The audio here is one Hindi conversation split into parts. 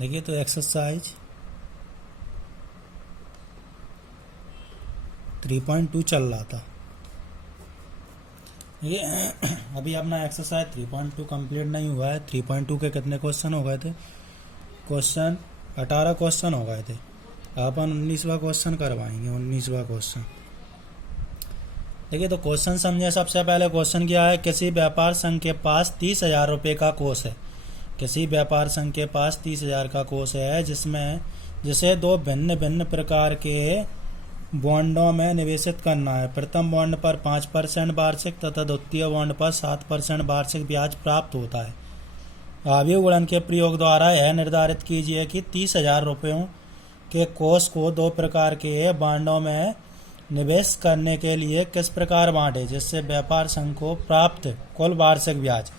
देखिए तो एक्सरसाइज 3.2 चल रहा था। ये अभी अपना एक्सरसाइज 3.2 कंप्लीट नहीं हुआ है। 3.2 के कितने क्वेश्चन हो गए थे? 18 क्वेश्चन हो गए थे। अपन 19वां क्वेश्चन करवाएंगे। 19वां क्वेश्चन देखिए तो क्वेश्चन समझे। सबसे पहले क्वेश्चन क्या है? किसी व्यापार संघ के पास 30,000 रुपये का कोष है। किसी व्यापार संघ के पास 30,000 का कोष है जिसे दो भिन्न भिन्न प्रकार के बॉन्डों में निवेशित करना है। प्रथम बॉन्ड पर 5% वार्षिक तथा द्वितीय बॉन्ड पर 7% वार्षिक ब्याज प्राप्त होता है। आव्यूह गुणन के प्रयोग द्वारा यह निर्धारित कीजिए कि 30,000 रुपयों के कोष को दो प्रकार के बॉन्डों में निवेश करने के लिए किस प्रकार बांटे जिससे व्यापार संघ को प्राप्त कुल वार्षिक ब्याज।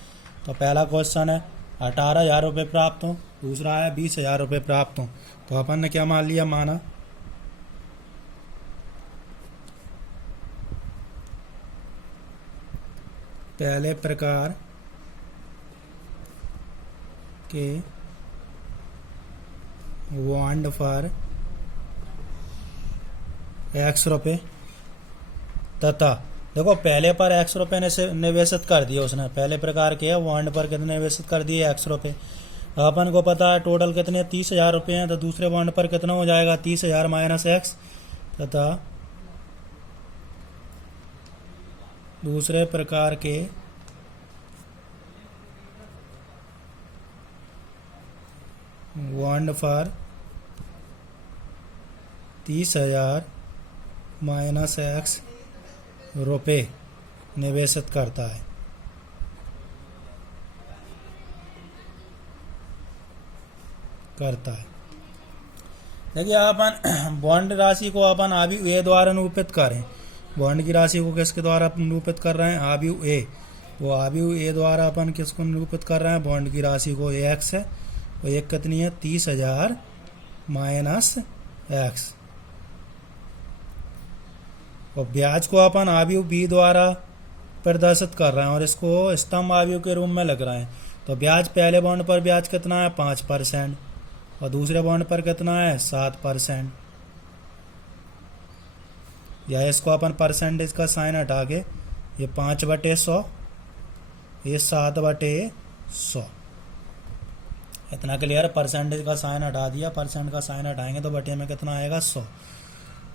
तो पहला क्वेश्चन है 18,000 रुपये प्राप्त हो, दूसरा है 20,000 रुपये प्राप्त हो। तो अपन ने क्या मान लिया? माना पहले प्रकार के बॉन्ड पर X रुपये तथा देखो पहले पर X रुपये ने से निवेशित कर दिया उसने। पहले प्रकार के बॉन्ड पर कितने निवेशित कर दिए? X रुपये। अपन को पता है टोटल कितने 30,000 रुपये हैं। तो दूसरे बॉन्ड पर कितना हो जाएगा? 30,000 माइनस X तथा दूसरे प्रकार के बॉन्ड पर 30,000 माइनस X रुपये निवेशित करता है। देखिए अपन बॉन्ड राशि को अपन आव्यूह ए द्वारा निरूपित करें। बॉन्ड की राशि को किसके द्वारा निरूपित कर रहे हैं? आव्यूह ए। वो आव्यूह ए द्वारा अपन किसको निरूपित कर रहे हैं? बॉन्ड की राशि को X है। तो एक कितनी है? 30,000 माइनस X। और ब्याज को अपन आव्यूह बी द्वारा प्रदर्शित कर रहे हैं और इसको स्तंभ आव्यूह के रूप में लग रहे हैं। तो ब्याज पहले बॉन्ड पर ब्याज कितना है? 5% और दूसरे बॉन्ड पर कितना है? 7%। या इसको अपन परसेंटेज का साइन हटा के ये 5/100 ये 7/100 इतना क्लियर। परसेंटेज का साइन हटा दिया, परसेंट का साइन हटाएंगे तो बटे में कितना आएगा? 100।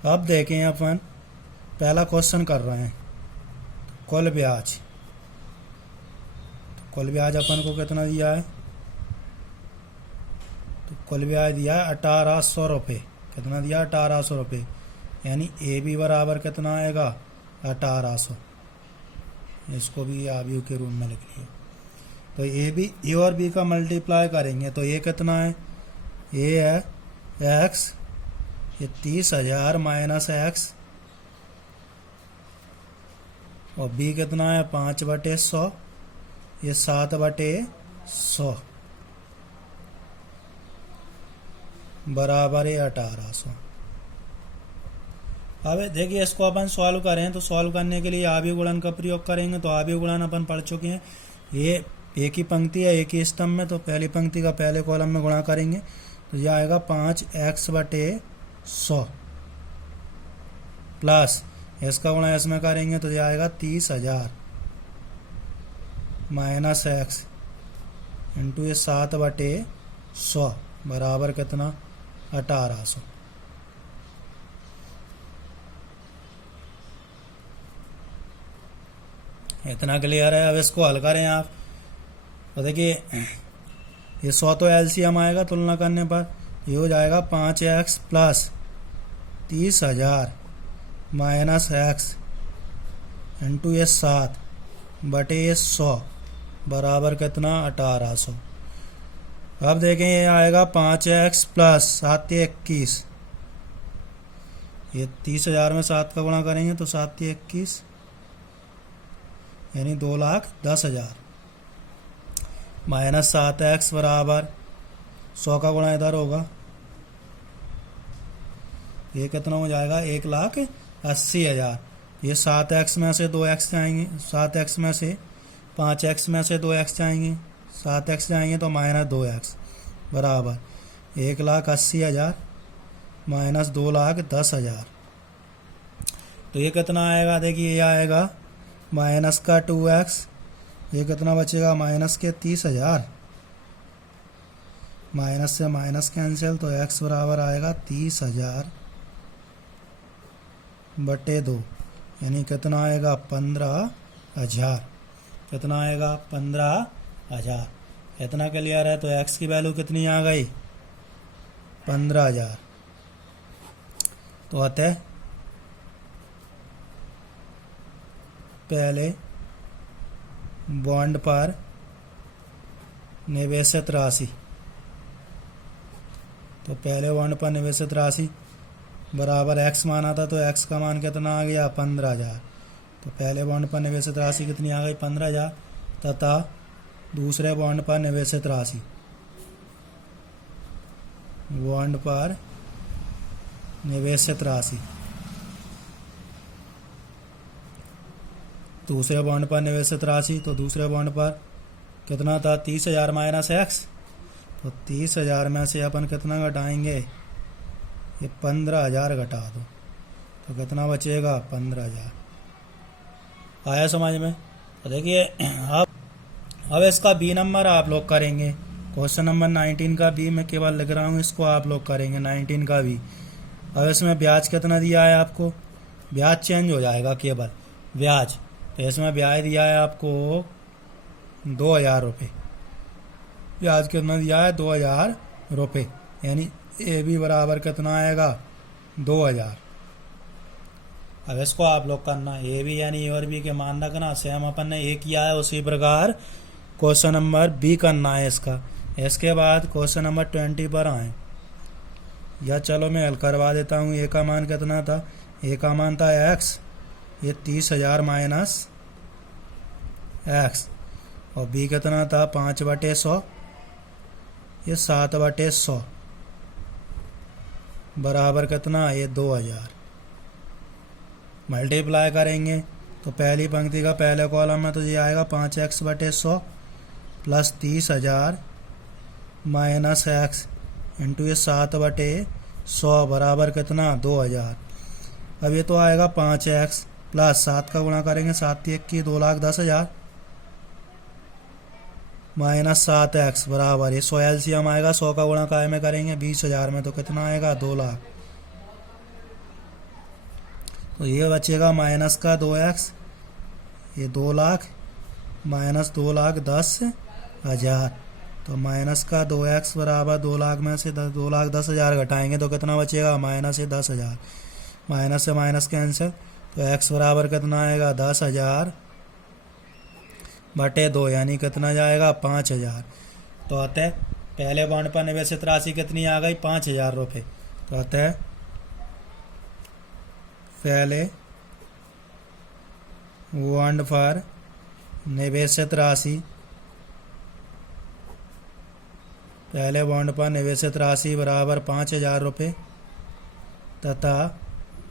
अब देखें अपन पहला क्वेश्चन कर रहे हैं कुल ब्याज। तो कुल ब्याज अपन को कितना दिया है? तो कुल ब्याज दिया है 1,800 रुपये। कितना दिया? 1,800 रुपये। यानी ए बी बराबर कितना आएगा? 1,800। इसको भी आव्यूह के रूप में लिख लिया। तो ए और बी का मल्टीप्लाई करेंगे तो ये कितना है? ए है X, ये 30,000 माइनस X और बी कितना है? 5/100 ये 7/100 बराबर है 1,800। अब देखिए इसको अपन सॉल्व करें तो सॉल्व करने के लिए आव्यूह गुणन का प्रयोग करेंगे। तो आव्यूह गुणन अपन पढ़ चुके हैं। ये एक ही पंक्ति है, एक ही स्तंभ में। तो पहली पंक्ति का पहले कॉलम में गुणा करेंगे तो यह आएगा 5x/100 प्लस इसका गुणा इसमें करेंगे तो यह आएगा 30,000 माइनस X इंटू ये 7/100 बराबर कितना? 1,800। इतना क्लियर है। अब इसको हल करें आप तो देखिए ये 100 तो एलसीएम आएगा तुलना करने पर। ये हो जाएगा 5x plus 30,000 minus X into ये 7/100 बराबर कितना? 1,800। अब देखें ये आएगा 5x प्लस 7 21। ये 30,000 में 7 का गुणा करेंगे तो 7 21 यानी 2,10,000 माइनस 7x बराबर 100 का गुणा इधर होगा। ये कितना हो जाएगा? 1,80,000। ये 7x में से 2x जाएंगे, 7x में से 5x में से 2x जाएंगे, 7x जाएंगे तो -2x बराबर 1,80,000 माइनस 2,10,000, तो ये कितना आएगा? देखिए ये आएगा माइनस का 2x, ये कितना बचेगा? माइनस के 30,000, माइनस से माइनस कैंसिल, तो x बराबर आएगा 30,000 बटे 2, यानी कितना आएगा? 15,000। कितना आएगा? 15,000। इतना क्लियर है? तो x की वैल्यू कितनी आ गई? 15,000। तो अतः पहले बॉन्ड पर निवेशित राशि, तो पहले बॉन्ड पर निवेशित राशि बराबर x माना था, तो x का मान कितना आ गया? 15,000। तो पहले बॉन्ड पर निवेशित राशि कितनी आ गई? 15,000, तथा दूसरे बॉन्ड पर निवेशित राशि, बॉन्ड पर निवेशित राशि, दूसरे बॉन्ड पर निवेशित राशि, तो दूसरे बॉन्ड पर कितना था? 30,000 माइनस x, तो 30,000 में से अपन कितना घटाएंगे? ये 15,000 घटा दो, तो कितना बचेगा? 15,000। आया समझ में? तो देखिए अब इसका बी नंबर आप लोग करेंगे। क्वेश्चन नंबर 19 का बी मैं केवल लिख रहा हूँ, इसको आप लोग करेंगे 19 का बी। अब इसमें ब्याज कितना दिया है आपको? ब्याज चेंज हो जाएगा केवल ब्याज, तो इसमें ब्याज दिया है आपको 2,000 रुपये। ब्याज कितना दिया है? 2,000 रुपये, यानी ए बी बराबर कितना आएगा? 2,000। अब इसको आप लोग करना ए बी यानी ए और बी के मान रखना, सेम अपन ने ए किया है उसी प्रकार क्वेश्चन नंबर बी करना है इसका। इसके बाद क्वेश्चन नंबर 20 पर आए, या चलो मैं हल करवा देता हूँ। ए का मान कितना था? ए का मान था x, ये 30,000 माइनस x, और बी कितना था? 5/100, ये 7/100 बराबर कितना? ये 2,000। मल्टीप्लाई करेंगे तो पहली पंक्ति का पहले कॉलम में तो ये आएगा 5x/100 plus 30,000 minus x into ये 7/100 बराबर कितना? 2,000। अब ये तो आएगा 5x प्लस 7 का गुणा करेंगे, 7 1 की 2,10,000 माइनस 7x बराबर ये 100 एलसीएम आएगा, 100 का गुणा काय में करेंगे? 20,000 में, तो कितना आएगा? 2 लाख। तो ये बचेगा माइनस का 2x, ये 2 लाख माइनस 2,10,000, तो माइनस का 2x बराबर 2 लाख में से 2,10,000 घटाएंगे तो कितना बचेगा? माइनस से 10,000, माइनस से माइनस कैंसिल, तो x बराबर कितना आएगा? 10,000 बटे 2, यानी कितना जाएगा? 5,000। तो अतः पहले बॉन्ड पर निवेशित राशि कितनी आ गई? 5,000 रुपये। तो अतः पहले बॉन्ड पर निवेशित राशि, पहले बॉन्ड पर निवेशित राशि बराबर 5,000 रुपये, तथा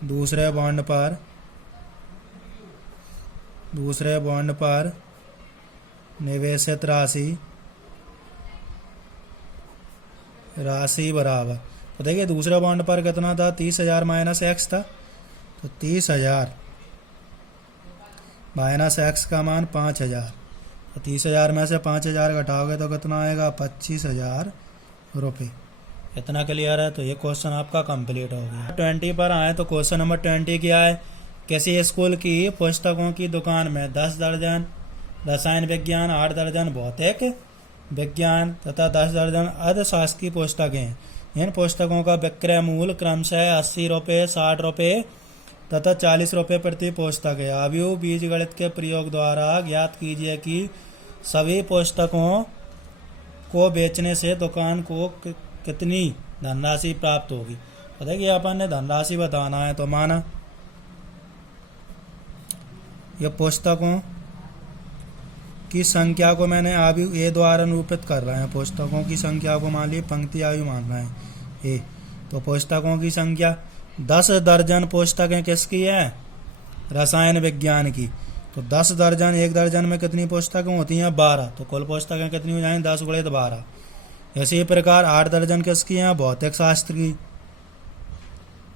दूसरे बॉन्ड पर निवेशित राशि बराबर, तो देखिए दूसरे बॉन्ड पर कितना था? 30,000 माइनस x था, तो 30,000 माइनस x का मान 5,000, तो 30,000 में से 5,000 घटाओगे तो कितना आएगा? 25,000 रुपये। इतना क्लियर है? तो ये क्वेश्चन आपका कंप्लीट हो गया। 20 पर आए तो क्वेश्चन नंबर 20 क्या है? किसी स्कूल की पुस्तकों की दुकान में 10 दर्जन रसायन विज्ञान, 8 दर्जन भौतिक विज्ञान तथा 10 दर्जन अर्थशास्त्र की पुस्तकें हैं। इन पुस्तकों का विक्रय मूल्य क्रमशः 80 रुपये, 60 रुपये तथा 40 रुपये प्रति पुस्तक है। अवयव बीजगणित के प्रयोग द्वारा ज्ञात कीजिए कि सभी पुस्तकों को बेचने से दुकान को कितनी धनराशि प्राप्त होगी। तो देखिए अपन ने धनराशि बताना है, तो माना ये पुस्तकों की संख्या को मैंने अवयव ए द्वारा निरूपित कर रहे हैं। पुस्तकों की संख्या को मान ली पंक्ति अवयव मान रहे हैं ए, तो पुस्तकों की संख्या 10 दर्जन पुस्तकें किसकी है? रसायन विज्ञान की। तो 10 दर्जन, एक दर्जन में कितनी पुस्तकें होती हैं? 12, तो कुल पुस्तकें कितनी हो जाएंगी? 10 × 12, इसी प्रकार 8 दर्जन किसकी हैं? भौतिक शास्त्र की।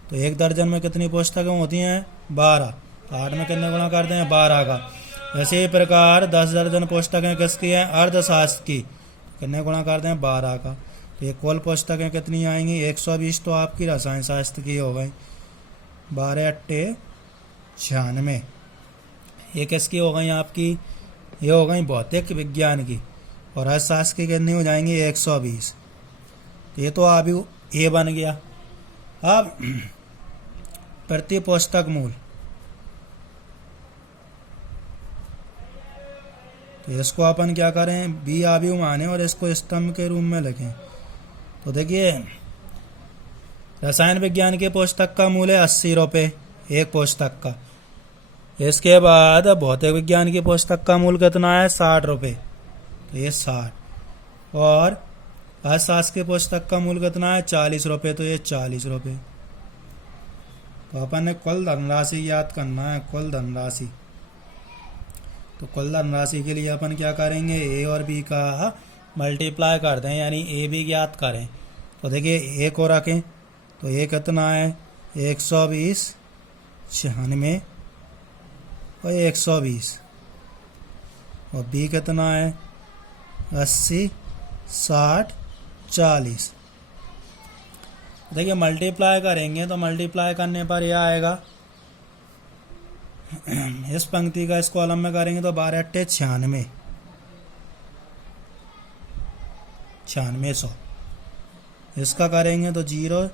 तो 1 दर्जन में कितनी पुस्तकें होती हैं? 12। तो 8 में कितने गुणा करते हैं? 12 का। इसी प्रकार 10 दर्जन पुस्तकें किसकी हैं? अर्थशास्त्र की। कितने गुणा करते हैं? 12 का। तो ये कुल पुस्तकें कितनी आएंगी? 120 तो आपकी रसायन शास्त्र की हो गई। 12 अट्टे 96। ये किसकी हो गई आपकी? ये हो गई भौतिक विज्ञान की। और अर्थशास्त्र की कितनी हो जाएंगी? 120। तो ये तो अभी ए बन गया। अब प्रति पुस्तक मूल, तो इसको अपन क्या करें? बी आयु माने और इसको स्तंभ के रूप में लिखें। तो देखिए, रसायन विज्ञान के पुस्तक का मूल्य 80 रुपये एक पुस्तक का। इसके बाद भौतिक विज्ञान की पुस्तक का मूल्य कितना है? 60 रुपये। तो ये 60। और अर्थशास्त्र की पुस्तक का मूल्य कितना है? 40 रुपये। तो ये 40 रुपये। तो अपन ने कुल धनराशि याद करना है, कुल धनराशि। तो कुल धनराशि के लिए अपन क्या करेंगे? ए और बी का मल्टीप्लाई कर दें, यानी ए बी ज्ञात करें। तो देखिए, ए को रखें तो ये कितना है? 120, 96 और 120। और बी कितना है? 80, 60, 40। देखिए, मल्टीप्लाई करेंगे तो मल्टीप्लाई करने पर यह आएगा, इस पंक्ति का इस कॉलम में करेंगे तो 12 अट्टे 96, 9600। इसका करेंगे तो 0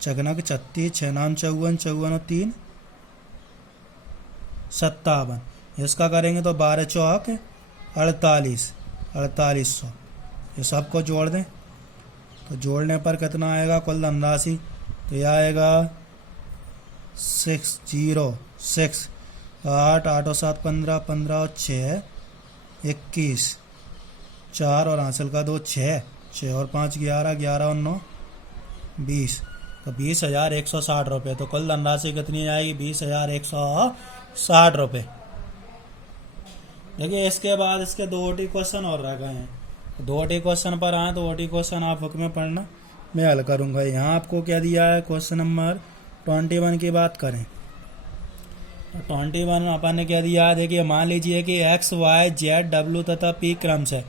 चगनक 36, 6 नाम 54, 54 और 3 57। इसका करेंगे तो 12 चौक 48, 4800। ये सबको जोड़ दें तो जोड़ने पर कितना आएगा कुल धनराशि? तो यह आएगा 606। 8 8 और 7 15, 15 और 6 21, 4 और हासिल का 2 6, 6 और 5 11, 11 और 9 20। तो 20,160 रुपये। तो कुल धनराशि कितनी आएगी? 20,160 रुपये। देखिए, इसके बाद इसके 2 OT क्वेश्चन और रह गए हैं। 2 OT क्वेश्चन पर आए तो OT क्वेश्चन आप बुक में पढ़ना, मैं हल करूंगा। यहाँ आपको क्या दिया है? क्वेश्चन नंबर 21 की बात करें। 21 अपन ने क्या दिया है? देखिए, मान लीजिए कि x, y, z, w तथा p क्रम से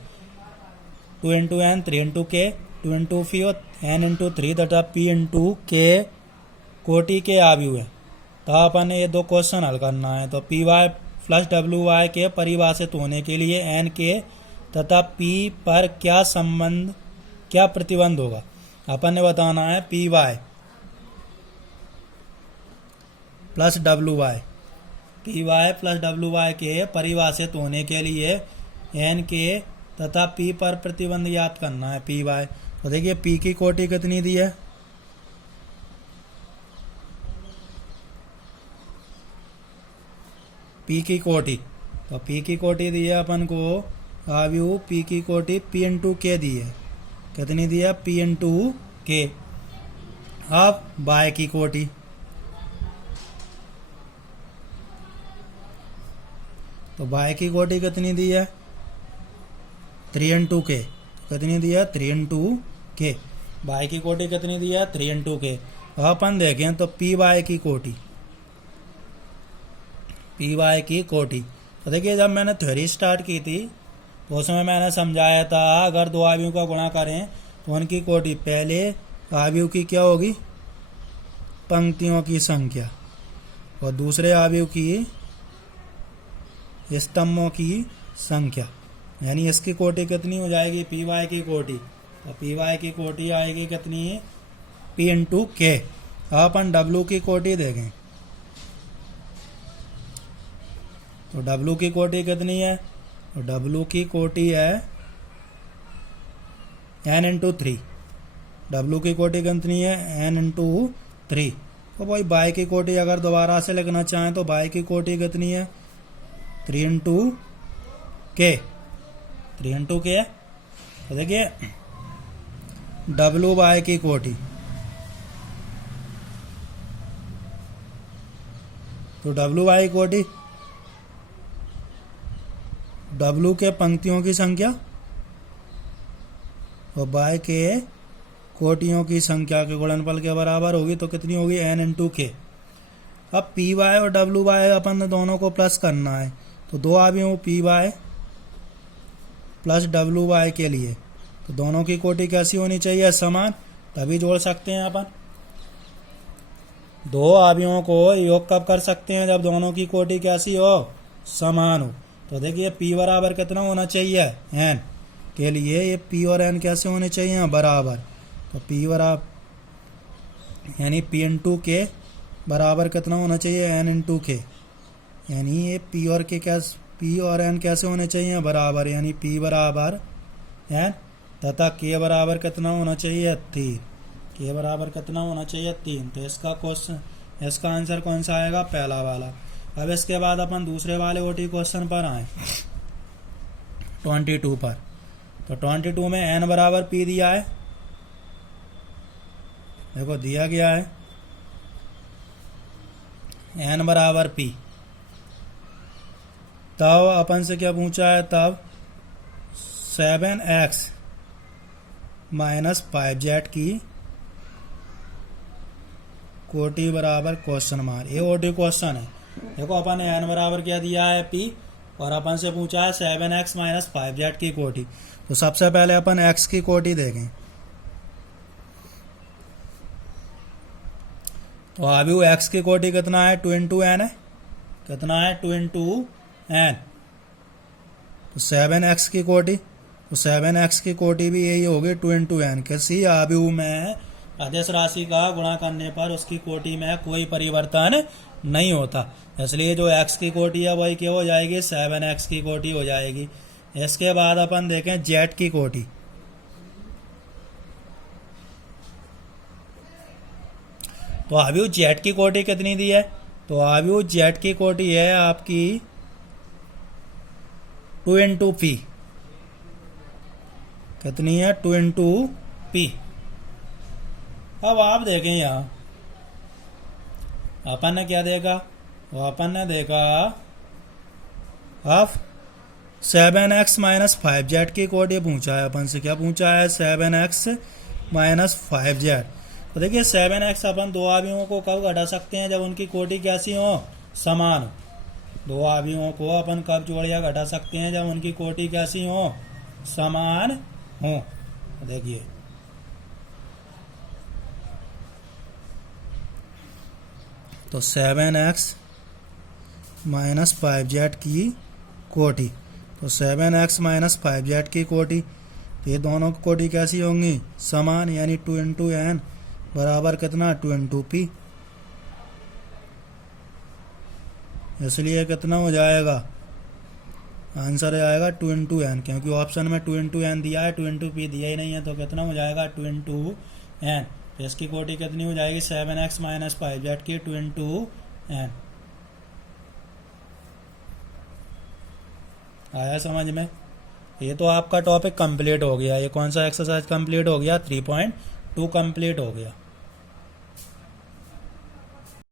2 into n, 3 into k, 2 into p और n into 3 तथा p into k कोटि के आयु है। तो अपन ने ये 2 क्वेश्चन हल करना है। तो py प्लस wy के परिभाषित होने के लिए n के तथा p पर क्या प्रतिबंध होगा? अपन ने बताना है py plus wy। py plus wy के परिभाषित होने के लिए n के तथा p पर प्रतिबंध याद करना है py। तो देखिए, p की कोटि कितनी दी है? p की कोटि, तो p की कोटि दी है अपन को आयु, p की कोटि p इंटू k दी है। कितनी दी है? p into k। अब y की कोटि, तो y की कोटि कितनी दी है? 3 इंटू k। कितनी दी है? 3 इंटू k। y की कोटि कितनी दी है? 3 इंटू k। अब अपन देखें तो py की कोटि, py की कोटि। तो देखिए, जब मैंने थ्योरी स्टार्ट की थी तो उसमें मैंने समझाया था, अगर 2 आयु का गुणा करें तो उनकी कोटि, पहले आयु की क्या होगी? पंक्तियों की संख्या, और दूसरे आयु की स्तंभों की संख्या। यानी इसकी कोटि कितनी हो जाएगी? py की कोटि। तो py की कोटि आएगी कितनी? p into k। अब अपन w की कोटि देखें तो w की कोटि कितनी है? तो w की कोटि है n इंटू 3। w की कोटि कितनी है? n into 3। तो भाई y की कोटि अगर दोबारा से लिखना चाहें तो y की कोटि कितनी है? 3 इंटू k। 3 into k। तो देखिए, wy की कोटि, तो wy कोटि w के पंक्तियों की संख्या और y के कोटियों की संख्या के गुणनफल के बराबर होगी तो कितनी होगी n इंटू के। अब पी वाई और डब्ल्यू वाई अपन दोनों को प्लस करना है तो दो अवयवों पी वाई प्लस डब्ल्यू वाई के लिए तो दोनों की कोटि कैसी होनी चाहिए समान, तभी जोड़ सकते हैं अपन। दो अवयवों को योग कब कर सकते हैं जब दोनों की कोटि कैसी हो समान हो। तो देखिए p बराबर कितना होना चाहिए n के लिए ये p और n कैसे होने चाहिए बराबर, तो p बराबर यानी p इंटू के बराबर कितना होना चाहिए n इंटू के, यानी ये p और k कैसे p और n कैसे होने चाहिए बराबर, यानी p बराबर n तथा k बराबर कितना होना चाहिए 3, k बराबर कितना होना चाहिए 3। तो इसका आंसर कौन सा आएगा पहला वाला। अब इसके बाद अपन दूसरे वाले ओटी क्वेश्चन पर आए 22 पर। तो 22 में n बराबर p दिया है, देखो दिया गया है n बराबर p। तब अपन से क्या पूछा है, तब 7x माइनस 5z की कोटि बराबर क्वेश्चन मार्क। ये ओटी क्वेश्चन है। देखो अपन ने n बराबर क्या दिया है p और अपन से पूछा है 7x माइनस 5z की कोटि। तो सबसे पहले अपन x की कोटि देखें। तो अभी x की कोटि कितना है 2 इंटू n है, कितना है 2 इंटू n। तो 7x की कोटि, तो 7x की कोटि भी यही होगी 2 इंटू n। किसी अवयव में अदिश राशि का गुणा करने पर उसकी कोटि में कोई परिवर्तन नहीं होता, इसलिए जो x की कोटि है वही क्या हो जाएगी 7x की कोटि हो जाएगी। इसके बाद अपन देखें z की कोटि। तो अवयव z की कोटि कितनी दी है, तो अवयव z की कोटि है आपकी 2 इंटू पी, कितनी है 2 इंटू पी। अब आप देखें यहां अपन ने क्या देखा, वो अपन ने देखा अब 7x माइनस 5z की कोटि पूछा है अपन से, क्या पूछा है 7x माइनस 5z। तो देखिए 7x अपन दो अवयवों को कब घटा सकते हैं जब उनकी कोटि कैसी हो समान हो। दो अवयवों को अपन कब जोड़ या घटा सकते हैं जब उनकी कोटि कैसी हो समान हो। देखिए तो 7x माइनस 5z की कोटि, तो 7x माइनस 5z की कोटि, तो ये दोनों की कोटि कैसी होंगी समान, यानी 2 इंटू n बराबर कितना 2 इंटू पी। इसलिए कितना हो जाएगा आंसर आएगा 2 इंटू n, क्योंकि ऑप्शन में 2 इंटू n दिया है, 2 इंटू पी दिया ही नहीं है। तो कितना हो जाएगा 2 इंटू n। तो इसकी कोटि कितनी हो जाएगी 7x माइनस 5z की 2 इंटू n। आया समझ में। ये तो आपका टॉपिक कंप्लीट हो गया। ये कौन सा एक्सरसाइज कंप्लीट हो गया 3.2 कंप्लीट हो गया।